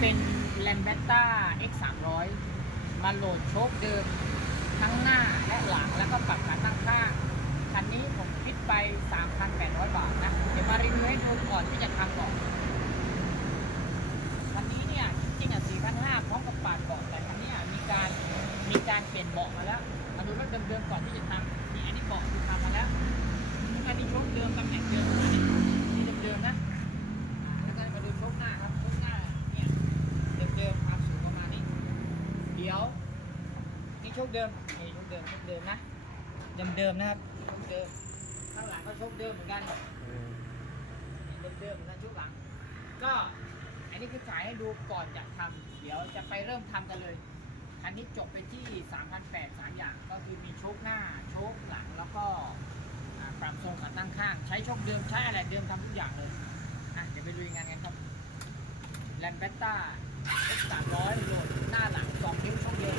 เป็น l a m b e t t a X 3 0 0มาโหลดโชคเดิม ทั้งหน้าและหลังแล้วก็ปรับขาตั้งข้างคันนี้ผมคิดไป 3,800 บาทนะ เดี๋ยวมารีวิวให้ดูก่อนที่จะทำก่อนคันนี้เนี่ยจริงๆอะ4,500พร้อมกับปาดเบาะแต่คันนี้มีการมีการเปลี่ยนเบาะมาแล้วมาดูรถเดิมๆก่อนที่จะทำนี่อันนี้เบาะคือทำมาแล้วอันนี้โชคเดิมตำแหน่งเดิมนี่เดิมๆนะ แล้วก็มาดูโชคหน้าครับโชคหน้าเนี่ยเดิมๆความสูงประมาณนี้ เดี๋ยวนี่โชคเดิมนี่ชคเดิมชคเดิมนะเดิมนะครับชคเดิมข้างหลังก็ชคเดิมเหมือนกันเดิมๆเหมือนกันชคหลัง ก็อันนี้คือถ่ายให้ดูก่อนจะทำเดี๋ยวจะไปเริ่มทำกันเลยคันนี้จบไปที่ 3,800สามอย่าง ก็คือมีโชคหน้า โชคหลัง แล้วก็อ่าปรับทรงขาตั้งข้าง ใช้โชคเดิม ใช้อะไรเดิมทำทุกอย่างเลยอะเดี๋ยวไปลุยงานกันครับแลมเบตต้า X 3 0 0 โหลดหน้าหลัง 2 นิ้วช่องเดี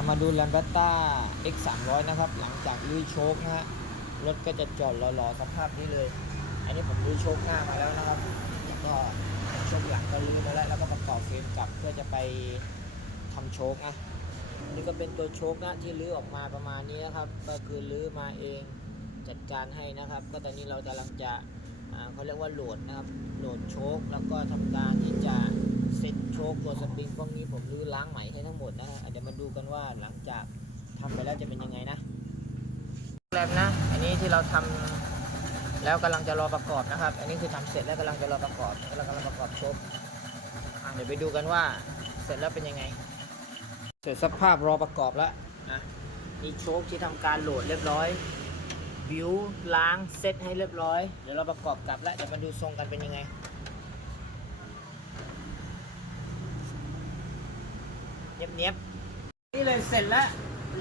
ยวมาดูแลมเบตต้า X 3 0 0นะครับ หลังจากลุยโชคนะฮะ รถก็จะจอดรอๆสภาพนี้เลย อันนี้ผมรื้อโชคหน้ามาแล้วนะครับ แล้วก็โชคหลังก็รื้อมาแล้ว แล้วก็ประกอบเฟรมกลับเพื่อจะไปทำโชคนะนี่ก็เป็นตัวโชคนะที่รื้อออกมาประมาณนี้นะครับ ก็คือรื้อมาเองจัดการให้นะครับ ก็ตอนนี้เรากำลังจะเขาเรียกว่าโหลดนะครับ โหลดโชคแล้วก็ทำการที่จะ เซ็ตโชคตัวสปริงพวกนี้ผมรื้อล้างใหม่ให้ทั้งหมดนะฮะเดี๋ยวมาดูกันว่าหลังจากทำไปแล้วจะเป็นยังไงนะแรมนะ อันนี้ที่เราทำแล้วกำลังจะรอประกอบนะครับ อันนี้คือทำเสร็จแล้วกำลังจะรอประกอบกำลังกำลังประกอบโชคเดี๋ยวไปดูกันว่าเสร็จแล้วเป็นยังไง เสร็จสภาพรอประกอบแล้วนะนี่โชคที่ทำการโหลดเรียบร้อยบิวล้างเซตให้เรียบร้อย เดี๋ยวเราประกอบกลับแล้วเดี๋ยวมาดูทรงกันเป็นยังไง เนียบๆนี่เลยเสร็จแล้ว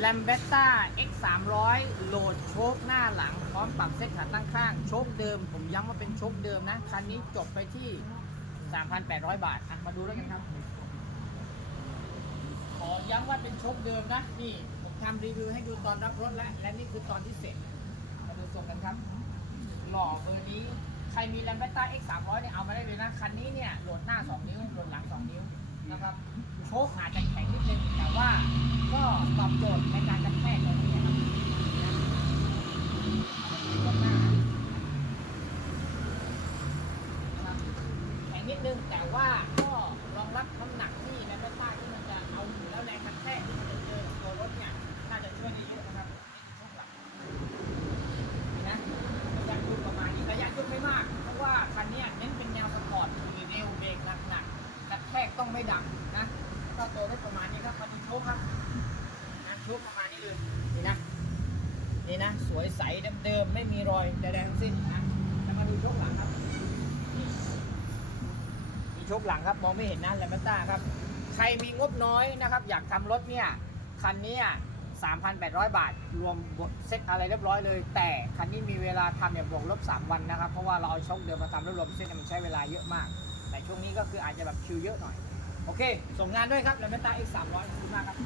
l a m b e t t a X 3 0 0โหลดโชคหน้าหลัง พร้อมปรับเซ็ตขาตั้งข้าง โชคเดิม ผมย้ำว่าเป็นโชคเดิมนะ คันนี้จบไปที่ 3,800 บาทอะมาดูแล้วกันครับ ขอย้ำว่าเป็นโชคเดิมนะ นี่ ผมทำรีวิวให้ดูตอนรับรถแล้ว และนี่คือตอนที่เสร็จ มาดูทรงกันครับ หล่อเบอร์นี้ ใครมี l a m b e t t a X 3 0 0เนี่ยเอามาได้เลยนะ คันนี้เนี่ยโหลดหน้า 2 นิ้วโหลดหลัง 2 นิ้วนะครับ โชคอาจจะ ว่าก็ตอบโจทย์ในการจัดแทกตรงนี้นะรับนะหน้านะครับแข็งนิดนึงแต่ว่า ก็ตัวได้ประมาณนี้ครับมันมีโชคครับนะโชคประมาณนี้เลยนี่นะนี่นะสวยใสเดิมๆไม่มีรอยใดๆทั้งสิ้นนะแล้วมาดูโชคหลังครับมีโชคหลังครับมองไม่เห็นนะแลมเบต้าครับ ใครมีงบน้อยนะครับ อยากทำรถเนี่ยคันนี้3,800 บาท รวมเซ็ตอะไรเรียบร้อยเลย แต่คันนี้มีเวลาทำเนี่ยบวกลบ 3 วันนะครับ เพราะว่าเราเอาโชคเดิมมาทำแล้วรวมเซ็ตเนี่ยมันใช้เวลาเยอะมาก แต่ช่วงนี้ก็คืออาจจะแบบคิวเยอะหน่อย โอเค ส่งงานด้วยครับเลมเบต้า X 300ขอบคุณมากครับ